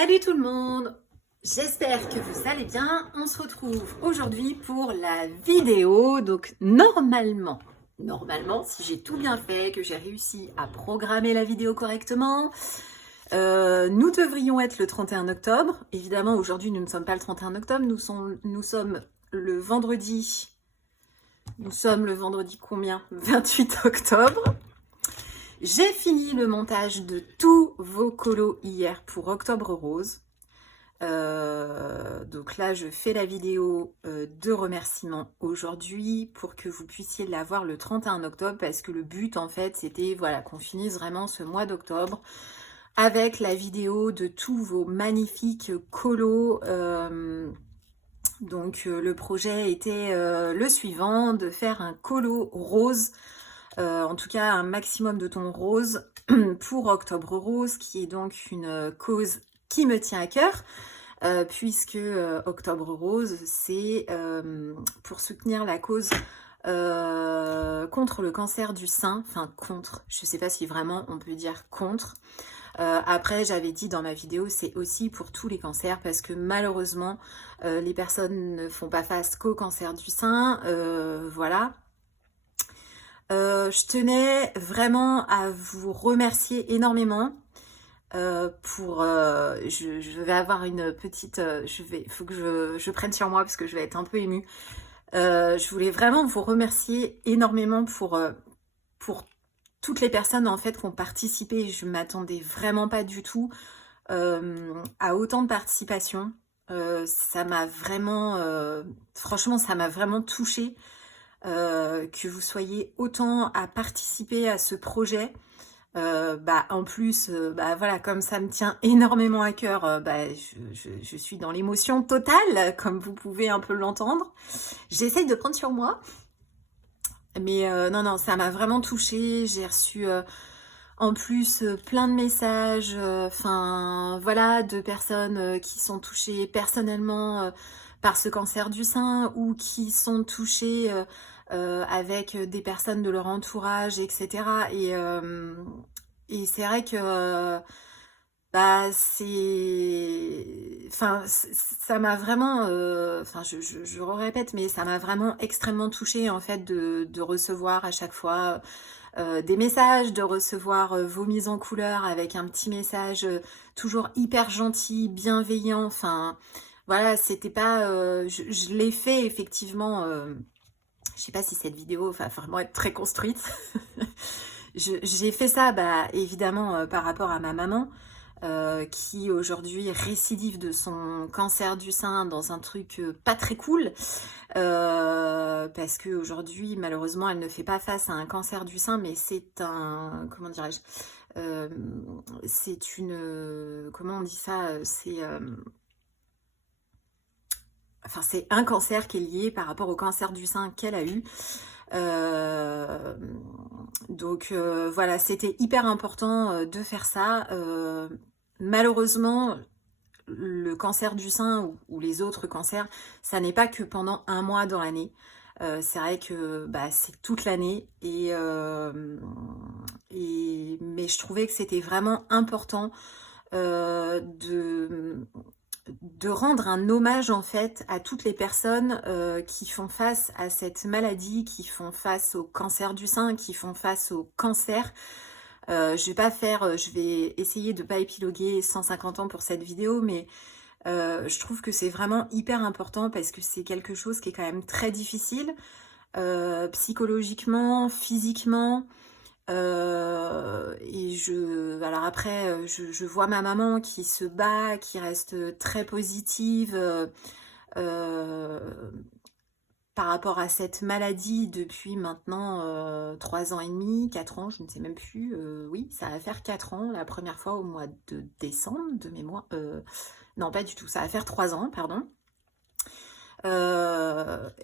Salut tout le monde, j'espère que vous allez bien. On se retrouve aujourd'hui pour la vidéo. Donc normalement, si j'ai tout bien fait, que j'ai réussi à programmer la vidéo correctement, nous devrions être le 31 octobre. Évidemment, aujourd'hui, nous ne sommes pas le 31 octobre, nous sommes le vendredi. Nous sommes le vendredi combien? 28 octobre. J'ai fini le montage de tous vos colos hier pour Octobre Rose. Donc là, je fais la vidéo de remerciement aujourd'hui pour que vous puissiez la voir le 31 octobre parce que le but, en fait, c'était voilà, qu'on finisse vraiment ce mois d'octobre avec la vidéo de tous vos magnifiques colos. Donc le projet était le suivant, de faire un colo rose, en tout cas un maximum de tons roses pour Octobre Rose, qui est donc une cause qui me tient à cœur, puisque Octobre Rose, c'est pour soutenir la cause contre le cancer du sein, enfin contre, je sais pas si vraiment on peut dire contre. Après, j'avais dit dans ma vidéo, c'est aussi pour tous les cancers parce que malheureusement, les personnes ne font pas face qu'au cancer du sein. Voilà. Je tenais vraiment à vous remercier énormément je vais avoir une petite... faut que je prenne sur moi parce que je vais être un peu émue. Je voulais vraiment vous remercier énormément pour toutes les personnes en fait qui ont participé. Je m'attendais vraiment pas du tout à autant de participation. Ça m'a vraiment... franchement, ça m'a vraiment touchée que vous soyez autant à participer à ce projet. En plus, voilà, comme ça me tient énormément à cœur, je suis dans l'émotion totale, comme vous pouvez un peu l'entendre. J'essaye de prendre sur moi, mais non, ça m'a vraiment touchée. J'ai reçu en plus plein de messages, voilà, de personnes qui sont touchées personnellement par ce cancer du sein ou qui sont touchées avec des personnes de leur entourage, etc. Et c'est vrai que ça m'a vraiment, je répète, mais ça m'a vraiment extrêmement touchée en fait de recevoir à chaque fois des messages, de recevoir vos mises en couleur avec un petit message toujours hyper gentil, bienveillant. Enfin, voilà, c'était pas, je l'ai fait effectivement. Je sais pas si cette vidéo va vraiment être très construite. J'ai fait ça, évidemment, par rapport à ma maman, qui aujourd'hui récidive de son cancer du sein dans un truc pas très cool, parce qu'aujourd'hui, malheureusement, elle ne fait pas face à un cancer du sein, mais c'est un... Comment dirais-je c'est une... Comment on dit ça c'est un cancer qui est lié par rapport au cancer du sein qu'elle a eu. Donc voilà, c'était hyper important de faire ça. Malheureusement, le cancer du sein ou les autres cancers, ça n'est pas que pendant un mois dans l'année. C'est vrai que c'est toute l'année mais je trouvais que c'était vraiment important de rendre un hommage en fait à toutes les personnes qui font face à cette maladie, qui font face au cancer du sein, qui font face au cancer. Je vais essayer de pas épiloguer 150 ans pour cette vidéo, mais je trouve que c'est vraiment hyper important parce que c'est quelque chose qui est quand même très difficile, psychologiquement, physiquement. Alors après, je vois ma maman qui se bat, qui reste très positive par rapport à cette maladie depuis maintenant 3 ans et demi, 4 ans, je ne sais même plus. Oui, ça va faire 4 ans, la première fois au mois de décembre, de mémoire. Non, pas du tout, ça va faire 3 ans, pardon.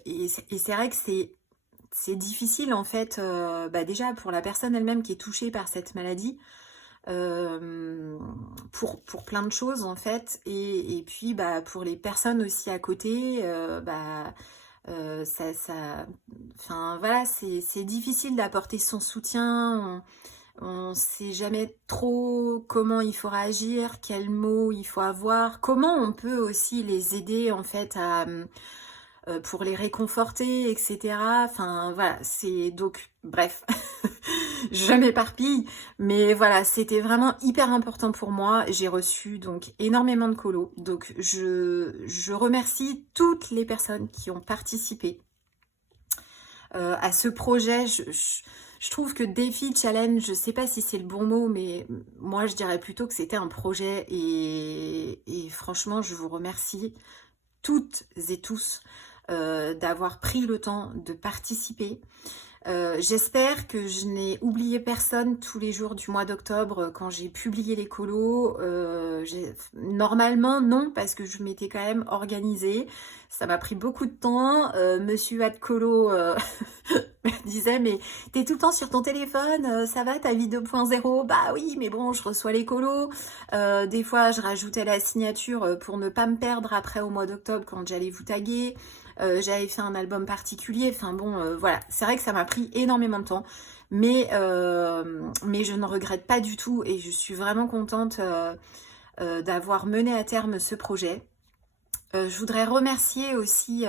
Et c'est vrai que c'est difficile en fait, déjà pour la personne elle-même qui est touchée par cette maladie, pour plein de choses en fait, et puis pour les personnes aussi à côté, enfin voilà, c'est difficile d'apporter son soutien. On sait jamais trop comment il faut réagir, quels mots il faut avoir, comment on peut aussi les aider en fait à pour les réconforter, etc. Enfin voilà, c'est donc bref, je m'éparpille, mais voilà, c'était vraiment hyper important pour moi. J'ai reçu donc énormément de colos, donc je remercie toutes les personnes qui ont participé à ce projet. Je trouve que défi, challenge, je sais pas si c'est le bon mot, mais moi je dirais plutôt que c'était un projet et franchement je vous remercie toutes et tous d'avoir pris le temps de participer. J'espère que je n'ai oublié personne tous les jours du mois d'octobre quand j'ai publié les colos. Normalement non, parce que je m'étais quand même organisée. Ça m'a pris beaucoup de temps. Monsieur Adcolo me disait mais t'es tout le temps sur ton téléphone, ça va ta vie 2.0? Bah oui, mais bon, je reçois les colos. Des fois je rajoutais la signature pour ne pas me perdre après au mois d'octobre quand j'allais vous taguer. J'avais fait un album particulier, enfin bon, voilà, c'est vrai que ça m'a pris énormément de temps, mais je ne regrette pas du tout et je suis vraiment contente d'avoir mené à terme ce projet. Je voudrais remercier aussi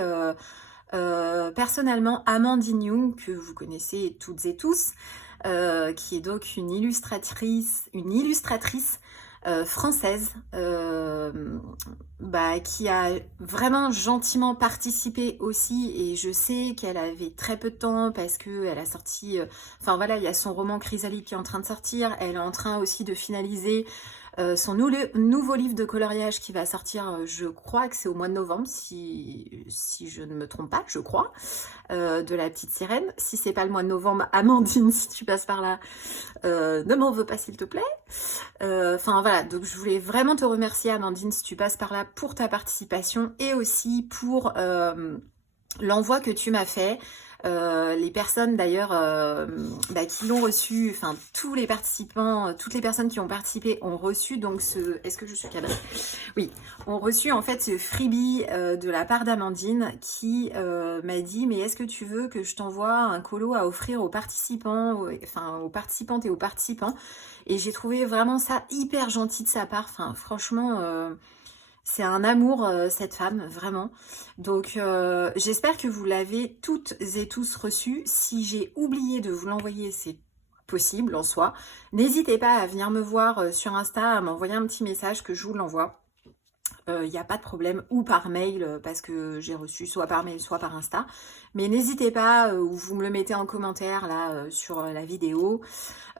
personnellement Amandine Young, que vous connaissez toutes et tous, qui est donc une illustratrice française qui a vraiment gentiment participé aussi, et je sais qu'elle avait très peu de temps parce que elle a sorti enfin voilà, il y a son roman Chrysalide qui est en train de sortir, elle est en train aussi de finaliser son nouveau livre de coloriage qui va sortir, je crois que c'est au mois de novembre, si je ne me trompe pas, je crois, de la petite sirène. Si c'est pas le mois de novembre, Amandine, si tu passes par là, ne m'en veux pas s'il te plaît. Enfin voilà, donc je voulais vraiment te remercier Amandine si tu passes par là pour ta participation et aussi pour l'envoi que tu m'as fait. Les personnes d'ailleurs qui l'ont reçu, enfin tous les participants, toutes les personnes qui ont participé ont reçu donc est-ce que je suis cadrée? Oui, ont reçu en fait ce freebie de la part d'Amandine qui m'a dit mais est-ce que tu veux que je t'envoie un colo à offrir aux participants, aux participantes et aux participants? Et j'ai trouvé vraiment ça hyper gentil de sa part, enfin franchement c'est un amour cette femme, vraiment. Donc j'espère que vous l'avez toutes et tous reçu. Si j'ai oublié de vous l'envoyer, c'est possible en soi. N'hésitez pas à venir me voir sur Insta, à m'envoyer un petit message que je vous l'envoie. Il n'y a pas de problème, ou par mail, parce que j'ai reçu soit par mail, soit par Insta. Mais n'hésitez pas, ou vous me le mettez en commentaire là sur la vidéo.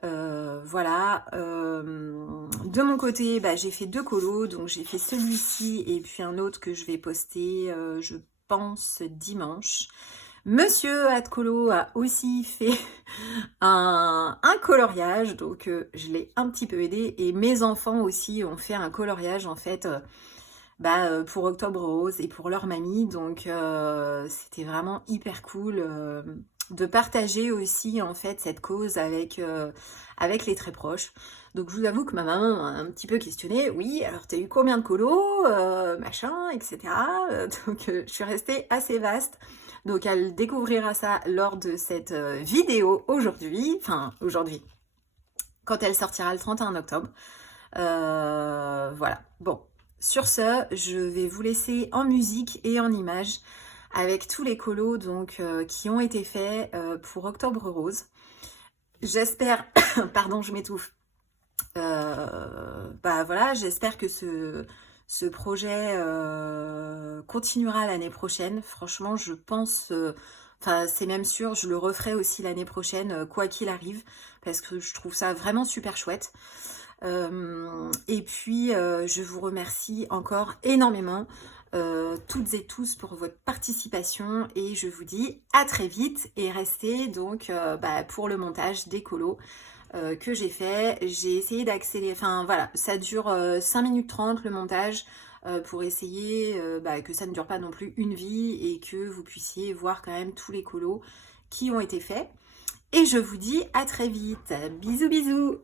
Voilà. De mon côté, j'ai fait 2 colos, donc j'ai fait celui-ci et puis un autre que je vais poster, je pense, dimanche. Monsieur Adcolo a aussi fait un coloriage, donc je l'ai un petit peu aidé, et mes enfants aussi ont fait un coloriage en fait pour Octobre Rose et pour leur mamie, donc c'était vraiment hyper cool de partager aussi en fait cette cause avec les très proches. Donc je vous avoue que ma maman m'a un petit peu questionné. Oui, alors t'as eu combien de colos, machin, etc. Donc je suis restée assez vaste. Donc elle découvrira ça lors de cette vidéo aujourd'hui, quand elle sortira le 31 octobre. Voilà, bon. Sur ce, je vais vous laisser en musique et en images avec tous les colos donc, qui ont été faits pour Octobre Rose. J'espère, pardon, je m'étouffe. Voilà, j'espère que ce projet continuera l'année prochaine. Franchement, je pense, c'est même sûr, je le referai aussi l'année prochaine, quoi qu'il arrive, parce que je trouve ça vraiment super chouette. Et puis je vous remercie encore énormément toutes et tous pour votre participation, et je vous dis à très vite, et restez donc pour le montage des colos que j'ai fait. J'ai essayé d'accélérer, enfin voilà, ça dure 5 minutes 30 le montage, pour essayer que ça ne dure pas non plus une vie et que vous puissiez voir quand même tous les colos qui ont été faits. Et je vous dis à très vite. Bisous bisous.